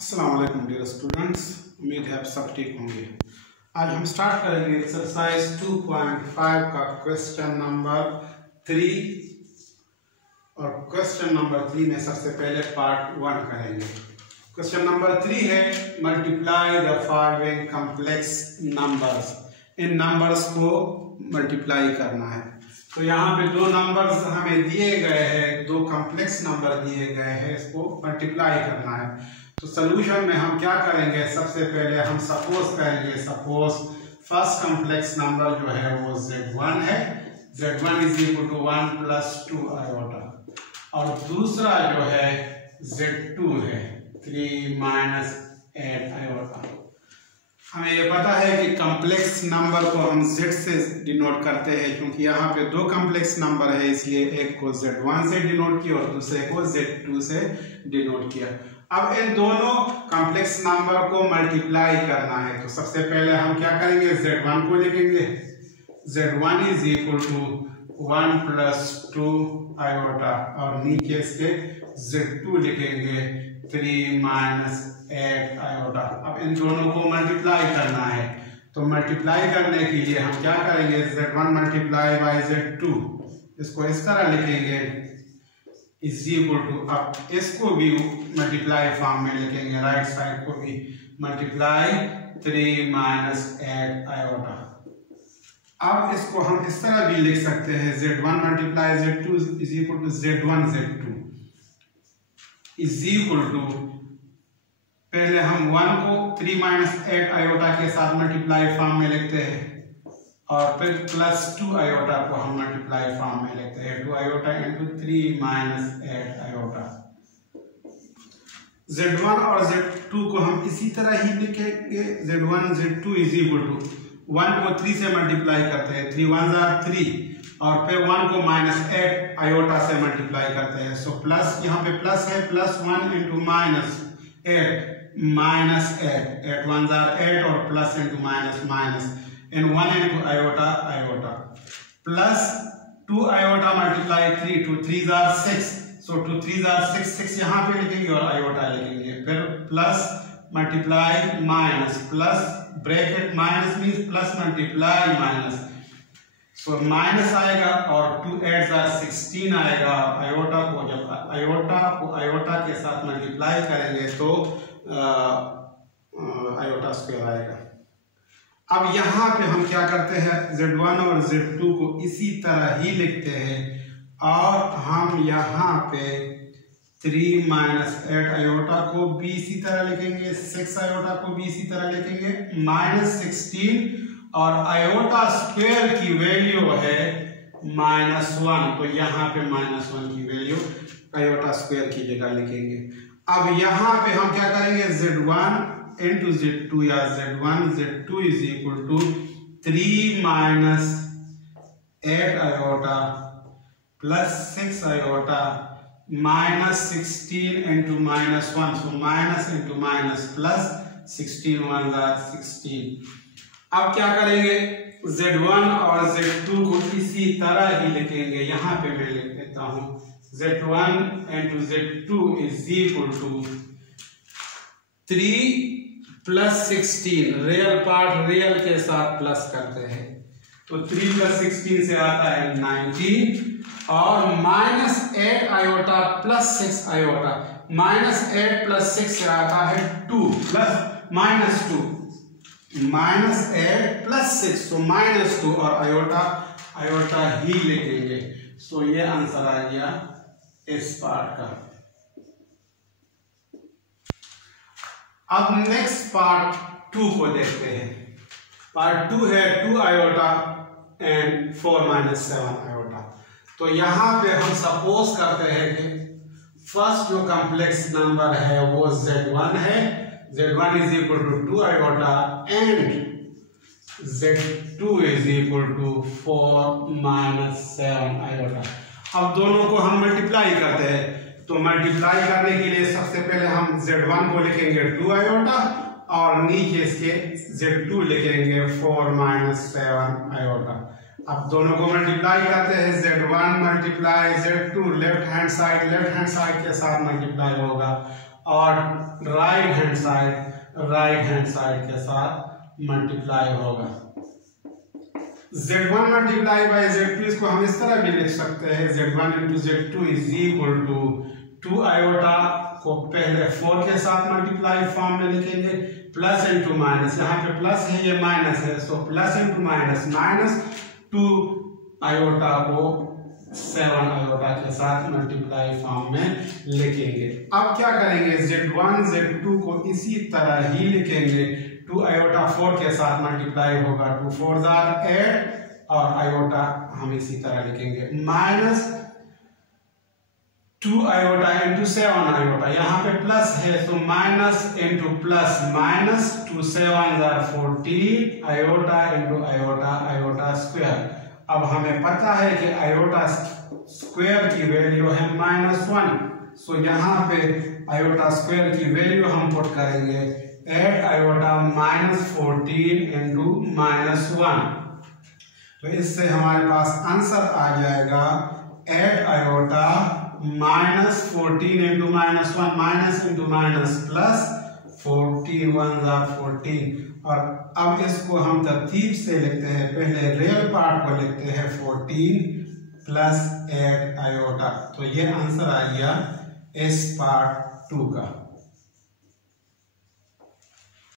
अस्सलाम वालेकुम dear students, उम्मीद है आप सब ठीक होंगे। आज हम स्टार्ट करेंगे एक्सरसाइज 2.5 का क्वेश्चन नंबर 3 और क्वेश्चन नंबर 3 में सबसे पहले पार्ट 1 करेंगे। क्वेश्चन नंबर 3 है multiply the following complex numbers. In numbers को मल्टीप्लाई करना है। तो यहाँ पे दो नंबर्स हमें दिए गए हैं, दो कॉम्प्लेक्स नंबर दिए गए हैं, इसको मल्टीप्लाई करना है। तो सोल्यूशन में हम क्या करेंगे, सबसे पहले हम सपोज करेंगे, सपोज फर्स्ट कॉम्प्लेक्स नंबर जो है वो z1 है, z1 is equal to 1 plus 2 iota, और दूसरा जो है z2 है 3 माइनस 8 आयोटा। हमें ये पता है कि कॉम्प्लेक्स नंबर को हम z से डिनोट करते हैं, क्योंकि यहाँ पे दो कॉम्प्लेक्स नंबर है, इसलिए एक को z1 से डिनोट किया और दूसरे को z2 से डिनोट किया। अब इन दोनों कॉम्प्लेक्स नंबर को मल्टीप्लाई करना है। तो सबसे पहले हम क्या करेंगे, z1 को लिखेंगे, z1 is equal to 1 plus 2 iota, और नीचे इसके z2 लिखेंगे 3 माइनस 8 आयोटा। अब इन दोनों को मल्टीप्लाई करना है। तो मल्टीप्लाई करने के लिए हम क्या करेंगे, z1 मल्टीप्लाई बाई z2, इसको इस तरह लिखेंगे इज इक्वल टू, अब इसको भी मल्टीप्लाई फॉर्म में लिखेंगे, राइट साइड को भी मल्टीप्लाई 3 माइनस 8 आयोटा। अब इसको हम इस तरह भी लिख सकते हैं, z1 multiply z2 is equal to z1 z2 is equal to, पहले हम 1 को 3 माइनस 8 आयोटा के साथ मल्टीप्लाई फॉर्म में लिखते हैं, और फिर प्लस 2 आयोटा को हम मल्टीप्लाई फॉर्म में लिखते हैं, 2 iota into 3 minus 8 iota. z1 और z2 को हम इसी तरह ही लिखेंगे, z1 z2 is equal to 1 को 3 से मल्टीप्लाई करते हैं, 3 1 3, और फिर 1 को माइनस 8 आयोटा से मल्टीप्लाई करते हैं। सो प्लस, यहाँ पे प्लस है, प्लस 1 इंटू माइनस 8 माइनस 8 1 8, और plus into minus minus, and 1 into iota iota, plus 2 iota multiply 3, 2 3s are 6, so 2 3s are 6, 6 यहाँ पे लिखेंगे और iota लिखेंगे, फिर plus multiply minus, plus bracket minus means plus multiply minus, so minus आएगा और 2 8s are 16 आएगा। Iota को जब आयोटा के साथ मल्टीप्लाई करेंगे तो आयोटा स्क्वायर आएगा। अब यहाँ पे हम क्या करते हैं, z1 और z2 को इसी तरह ही लिखते हैं, और हम यहाँ पे 3 माइनस 8 आयोटा को भी इसी तरह लिखेंगे, 6 आयोटा को भी इसी तरह लिखेंगे, माइनस 16, और आयोटा स्क्वायर की वैल्यू है -1, तो यहाँ पे -1 की वैल्यू आयोटा स्क्वायर की जगह लिखेंगे। अब यहाँ पे हम क्या करेंगे, z1 into z2 या z1 z2 is equal to 3 minus 8 iota plus 6 iota minus 16 into -1, so minus into minus plus 16 1s are 16। अब क्या करेंगे, z1 और z2 को इसी तरह ही लिखेंगे, यहाँ पे मैं लिख देता हूँ, z1 into z2 is equal to 3 plus 16, real part real के साथ प्लस करते हैं, तो 3 प्लस 16 से आता है 19, और minus 8 iota plus 6 iota, minus 8 plus 6 से आता है 2 प्लस माइनस 2, माइनस 8 प्लस 6, तो माइनस 2, और आयोटा ही लिखेंगे। सो ये आंसर आ गया इस पार्ट का। अब नेक्स्ट पार्ट 2 को देखते हैं। पार्ट 2 है 2 आयोटा एंड 4 माइनस 7 आयोटा। तो यहाँ पे हम सपोज करते हैं कि फर्स्ट जो कॉम्प्लेक्स नंबर है वो z1 है, z1 is equal to 2 iota and z2 is equal to 4 minus 7 iota. अब दोनों को हम मल्टीप्लाई करते हैं, तो मल्टीप्लाई करने के लिए सबसे पहले हम z1 को लिखेंगे 2 आयोटा, और नीचे इसके z2 लिखेंगे 4 माइनस 7 आयोटा। अब दोनों को मल्टीप्लाई करते हैं, z1 multiply z2, left hand side के साथ मल्टीप्लाई होगा, और राइट हैंड साइड के साथ मल्टीप्लाई होगा। Z1 मल्टीप्लाई बाई Z2, इसको हम इस तरह भी लिख सकते हैं, Z1 into Z2 is equal to 2 iota को पहले 4 के साथ मल्टीप्लाई फॉर्म में लिखेंगे, प्लस इंटू माइनस, यहाँ पे प्लस है ये माइनस है, so plus into minus, minus 2 iota को 7 आयोटा के साथ मल्टीप्लाई फॉर्म में लिखेंगे। अब क्या करेंगे, Z1 Z2 को इसी तरह ही लिखेंगे, 2 आयोटा 4 के साथ मल्टीप्लाई होगा, 2 4 8 और आयोटा हम इसी तरह लिखेंगे, माइनस 2 आयोटा इंटू 7 आयोटा, यहाँ पे प्लस है तो minus into plus, minus 2 7 14 iota into iota, iota square. अब हमें पता है कि आयोटा स्क्वायर की वैल्यू है -1, सो यहाँ पे आयोटा स्क्वायर की वैल्यू हम पुट करेंगे 8 आयोटा -14 इंटू -1, तो इससे हमारे पास आंसर आ जाएगा 8 iota -14 into -1, minus into minus plus 14 1 14। और अब इसको हम तरतीब से लिखते हैं, पहले रियल पार्ट को लिखते हैं 14 प्लस 8 आयोटा, तो ये आंसर आ गया इस पार्ट 2 का।